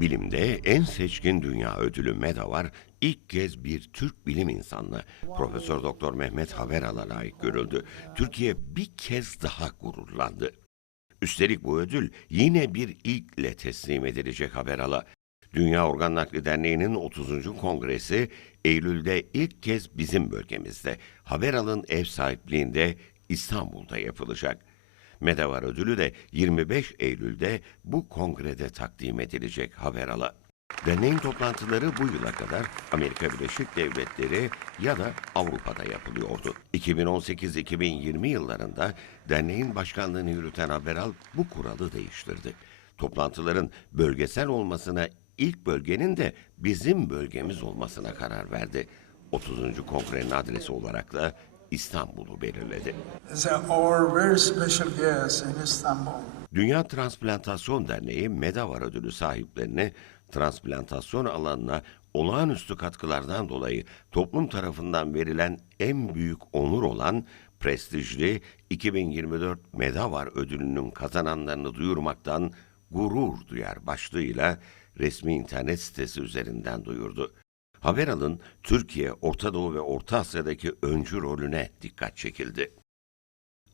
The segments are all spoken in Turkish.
Bilimde en seçkin dünya ödülü MEDAVAR ilk kez bir Türk bilim insanı Profesör Doktor Mehmet Haveral'a layık görüldü. Türkiye bir kez daha gururlandı. Üstelik bu ödül yine bir ilkle teslim edilecek Haveral'a. Dünya Organ Nakli Derneği'nin 30. kongresi Eylül'de ilk kez bizim bölgemizde Haveral'ın ev sahipliğinde İstanbul'da yapılacak. Medavar ödülü de 25 Eylül'de bu kongrede takdim edilecek Haveral'a. Derneğin toplantıları bu yıla kadar Amerika Birleşik Devletleri ya da Avrupa'da yapılıyordu. 2018-2020 yıllarında derneğin başkanlığını yürüten Haberal bu kuralı değiştirdi. Toplantıların bölgesel olmasına ilk bölgenin de bizim bölgemiz olmasına karar verdi. 30. kongrenin adresi olarak da İstanbul'u belirledi. Istanbul. Dünya Transplantasyon Derneği Medavar ödülü sahiplerini transplantasyon alanına olağanüstü katkılardan dolayı toplum tarafından verilen en büyük onur olan prestijli 2024 Medavar ödülünün kazananlarını duyurmaktan gurur duyar başlığıyla resmi internet sitesi üzerinden duyurdu. Haberal'ın Türkiye, Orta Doğu ve Orta Asya'daki öncü rolüne dikkat çekildi.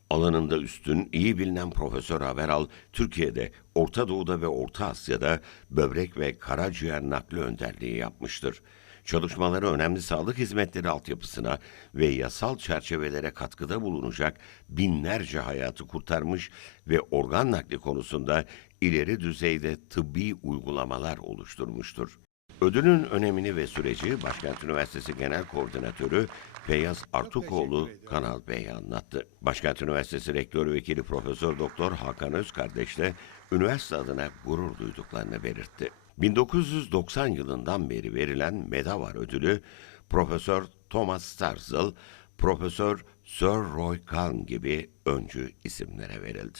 Alanında üstün, iyi bilinen Profesör Haberal, Türkiye'de, Orta Doğu'da ve Orta Asya'da böbrek ve karaciğer nakli önderliği yapmıştır. Çalışmaları önemli sağlık hizmetleri altyapısına ve yasal çerçevelere katkıda bulunacak binlerce hayatı kurtarmış ve organ nakli konusunda ileri düzeyde tıbbi uygulamalar oluşturmuştur. Ödülün önemini ve süreci Başkent Üniversitesi Genel Koordinatörü Feyyaz Artukoğlu Kanal Bey'e anlattı. Başkent Üniversitesi Rektör Vekili Profesör Doktor Hakan Özkardeş de üniversite adına gurur duyduklarını belirtti. 1990 yılından beri verilen Medavar ödülü Profesör Thomas Starzl, Profesör Sir Roy Kahn gibi öncü isimlere verildi.